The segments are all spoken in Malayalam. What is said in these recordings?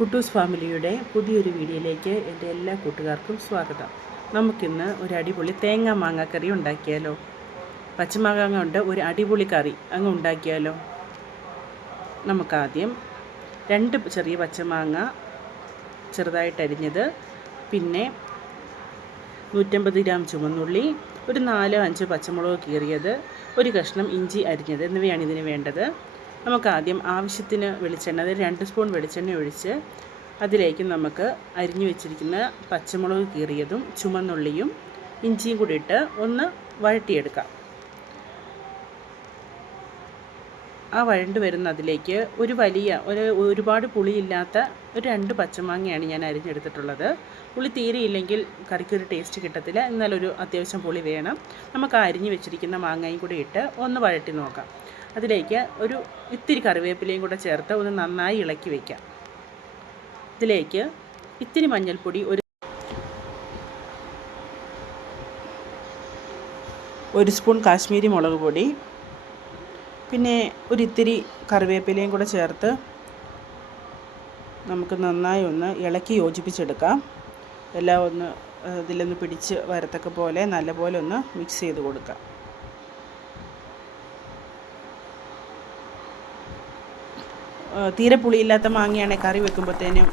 കുട്ടൂസ് ഫാമിലിയുടെ പുതിയൊരു വീഡിയോയിലേക്ക് എൻ്റെ എല്ലാ കൂട്ടുകാർക്കും സ്വാഗതം. നമുക്കിന്ന് ഒരു അടിപൊളി തേങ്ങ മാങ്ങാക്കറി ഉണ്ടാക്കിയാലോ? പച്ചമാങ്ങ കൊണ്ട് ഒരു അടിപൊളി കറി അങ്ങ് ഉണ്ടാക്കിയാലോ? നമുക്കാദ്യം 2 ചെറിയ പച്ചമാങ്ങ ചെറുതായിട്ട് അരിഞ്ഞത്, പിന്നെ 150 ഗ്രാം ചുവന്നുള്ളി, ഒരു 4-5 പച്ചമുളക് കീറിയത്, ഒരു കഷ്ണം ഇഞ്ചി അരിഞ്ഞത് എന്നിവയാണ് ഇതിന് വേണ്ടത്. നമുക്കാദ്യം ആവശ്യത്തിന് വെളിച്ചെണ്ണ, അതായത് 2 സ്പൂൺ വെളിച്ചെണ്ണ ഒഴിച്ച് അതിലേക്ക് നമുക്ക് അരിഞ്ഞു വെച്ചിരിക്കുന്ന പച്ചമുളക് കീറിയതും ചുവന്നുള്ളിയും ഇഞ്ചിയും കൂടി ഇട്ട് ഒന്ന് വഴറ്റിയെടുക്കാം. ആ വഴണ്ട് വരുന്ന അതിലേക്ക് ഒരുപാട് പുളിയില്ലാത്ത ഒരു 2 പച്ചമാങ്ങയാണ് ഞാൻ അരിഞ്ഞെടുത്തിട്ടുള്ളത്. പുളി തീരെയില്ലെങ്കിൽ കറിക്കൊരു ടേസ്റ്റ് കിട്ടത്തില്ല, എന്നാലൊരു അത്യാവശ്യം പുളി വേണം. നമുക്ക് ആ അരിഞ്ഞു വെച്ചിരിക്കുന്ന മാങ്ങയും കൂടി ഇട്ട് ഒന്ന് വഴറ്റി നോക്കാം. അതിലേക്ക് ഒരു ഇത്തിരി കറിവേപ്പിലയും കൂടെ ചേർത്ത് ഒന്ന് നന്നായി ഇളക്കി വയ്ക്കാം. ഇതിലേക്ക് ഇത്തിരി മഞ്ഞൾപ്പൊടി, ഒരു സ്പൂൺ കാശ്മീരി മുളക് പൊടി, പിന്നെ ഒരിത്തിരി കറിവേപ്പിലയും കൂടെ ചേർത്ത് നമുക്ക് നന്നായി ഒന്ന് ഇളക്കി യോജിപ്പിച്ചെടുക്കാം. എല്ലാം ഒന്ന് ഇതിലൊന്ന് പിടിച്ച് വരത്തക്ക പോലെ നല്ലപോലെ ഒന്ന് മിക്സ് ചെയ്ത് കൊടുക്കാം. തീരെ പുളിയില്ലാത്ത മാങ്ങയാണെങ്കിൽ കറി വെക്കുമ്പോഴത്തേനും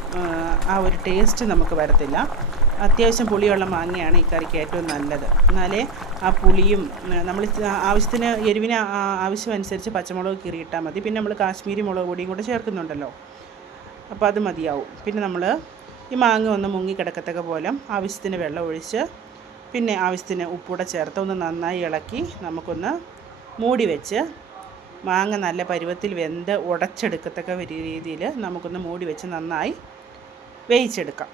ആ ഒരു ടേസ്റ്റ് നമുക്ക് വരത്തില്ല. അത്യാവശ്യം പുളിയുള്ള മാങ്ങയാണ് ഈ കറിക്ക് ഏറ്റവും നല്ലത്. എന്നാലേ ആ പുളിയും നമ്മൾ ആവശ്യത്തിന് എരിവിന് ആവശ്യമനുസരിച്ച് പച്ചമുളക് കീറിയിട്ടാൽ മതി. പിന്നെ നമ്മൾ കാശ്മീരി മുളക് പൊടിയും കൂടെ ചേർക്കുന്നുണ്ടല്ലോ, അപ്പോൾ അത് മതിയാവും. പിന്നെ നമ്മൾ ഈ മാങ്ങ ഒന്ന് മുങ്ങിക്കിടക്കത്തക്ക പോലെ ആവശ്യത്തിന് വെള്ളം ഒഴിച്ച്, പിന്നെ ആവശ്യത്തിന് ഉപ്പൂടെ ചേർത്ത് ഒന്ന് നന്നായി ഇളക്കി നമുക്കൊന്ന് മൂടി വെച്ച് മാങ്ങ നല്ല പരുവത്തിൽ വെന്ത് ഉടച്ചെടുക്കത്തക്ക രീതിയിൽ നമുക്കൊന്ന് മൂടി വെച്ച് നന്നായി വേവിച്ചെടുക്കാം.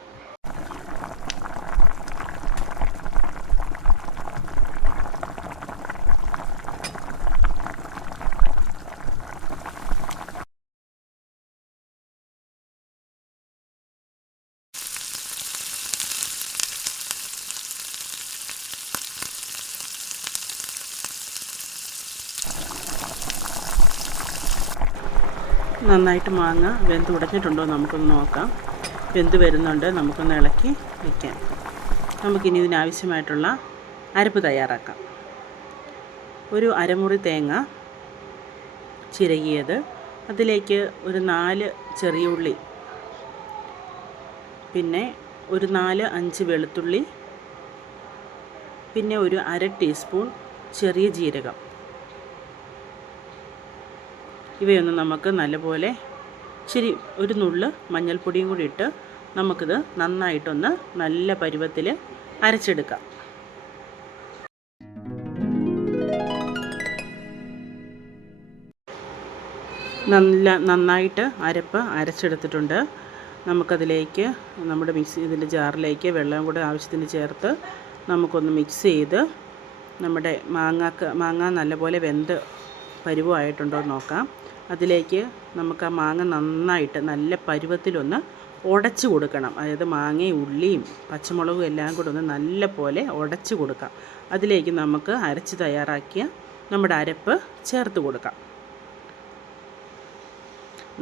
നന്നായിട്ട് മാങ്ങ വെന്ത് ഉടഞ്ഞിട്ടുണ്ടോ നമുക്കൊന്ന് നോക്കാം. വെന്ത് വരുന്നുണ്ട്, നമുക്കൊന്ന് ഇളക്കി വയ്ക്കാം. നമുക്കിനി ഇതിനാവശ്യമായിട്ടുള്ള അരപ്പ് തയ്യാറാക്കാം. ഒരു അരമുറി തേങ്ങ ചിരകിയത്, അതിലേക്ക് ഒരു 4 ചെറിയ ഉള്ളി, പിന്നെ ഒരു 4-5 വെളുത്തുള്ളി, പിന്നെ ഒരു 1/2 ടീസ്പൂൺ ചെറിയ ജീരകം. ഇവയൊന്ന് നമുക്ക് നല്ലപോലെ ഒരു നുള്ള് മഞ്ഞൾപ്പൊടിയും കൂടി ഇട്ട് നമുക്കിത് നന്നായിട്ടൊന്ന് നല്ല പരുവത്തിൽ അരച്ചെടുക്കാം. നന്നായിട്ട് അരപ്പ് അരച്ചെടുത്തിട്ടുണ്ട്. നമുക്കതിലേക്ക് നമ്മുടെ ഇതിൻ്റെ ജാറിലേക്ക് വെള്ളം കൂടെ ആവശ്യത്തിന് ചേർത്ത് നമുക്കൊന്ന് മിക്സ് ചെയ്ത് നമ്മുടെ മാങ്ങ നല്ലപോലെ വെന്ത് പരുവമായിട്ടുണ്ടോ എന്ന് നോക്കാം. അതിലേക്ക് നമുക്ക് ആ മാങ്ങ നന്നായിട്ട് നല്ല പരുവത്തിലൊന്ന് ഉടച്ച് കൊടുക്കണം. അതായത് മാങ്ങയും ഉള്ളിയും പച്ചമുളകും എല്ലാം കൂടെ ഒന്ന് നല്ല പോലെ ഉടച്ച് കൊടുക്കാം. അതിലേക്ക് നമുക്ക് അരച്ച് തയ്യാറാക്കിയ നമ്മുടെ അരപ്പ് ചേർത്ത് കൊടുക്കാം.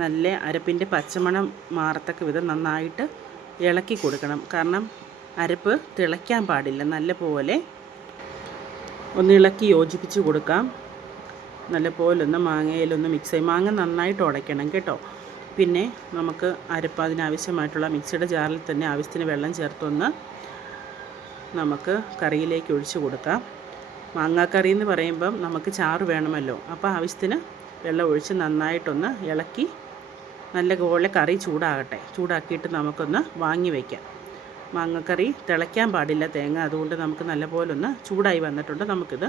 നല്ല അരപ്പിൻ്റെ പച്ചമണം മാറത്തക്ക വിധം നന്നായിട്ട് ഇളക്കി കൊടുക്കണം. കാരണം അരപ്പ് തിളയ്ക്കാൻ പാടില്ല. നല്ല പോലെ ഒന്ന് ഇളക്കി യോജിപ്പിച്ച് കൊടുക്കാം. നല്ലപോലെ ഒന്ന് മാങ്ങയിലൊന്ന് മിക്സ് ചെയ്യും. മാങ്ങ നന്നായിട്ട് ഉടയ്ക്കണം കേട്ടോ. പിന്നെ നമുക്ക് അരപ്പ് അതിനാവശ്യമായിട്ടുള്ള മിക്സിയുടെ ജാറിൽ തന്നെ ആവശ്യത്തിന് വെള്ളം ചേർത്തൊന്ന് നമുക്ക് കറിയിലേക്ക് ഒഴിച്ച് കൊടുക്കാം. മാങ്ങാക്കറി എന്ന് പറയുമ്പം നമുക്ക് ചാറ് വേണമല്ലോ, അപ്പോൾ ആവശ്യത്തിന് വെള്ളം ഒഴിച്ച് നന്നായിട്ടൊന്ന് ഇളക്കി നല്ലപോലെ കറി ചൂടാക്കിയിട്ട് നമുക്കൊന്ന് വാങ്ങി വയ്ക്കാം. മാങ്ങക്കറി തിളയ്ക്കാൻ പാടില്ല തേങ്ങ, അതുകൊണ്ട് നമുക്ക് നല്ലപോലെ ഒന്ന് ചൂടായി വന്നിട്ടുണ്ട്. നമുക്കിത്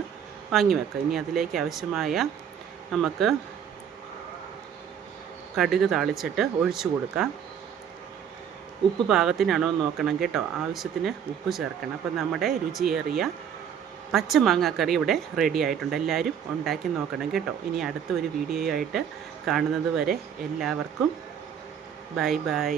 വാങ്ങി വെക്കാം. ഇനി അതിലേക്ക് ആവശ്യമായ നമുക്ക് കടുക് താളിച്ചിട്ട് ഒഴിച്ചു കൊടുക്കാം. ഉപ്പ് പാകത്തിനാണോ എന്ന് നോക്കണം കേട്ടോ. ആവശ്യത്തിന് ഉപ്പ് ചേർക്കണം. അപ്പം നമ്മുടെ രുചിയേറിയ പച്ചമാങ്ങാക്കറി ഇവിടെ റെഡി ആയിട്ടുണ്ട്. എല്ലാവരും ഉണ്ടാക്കി നോക്കണം കേട്ടോ. ഇനി അടുത്ത ഒരു വീഡിയോ ആയിട്ട് കാണുന്നത് വരെ എല്ലാവർക്കും ബൈ ബൈ.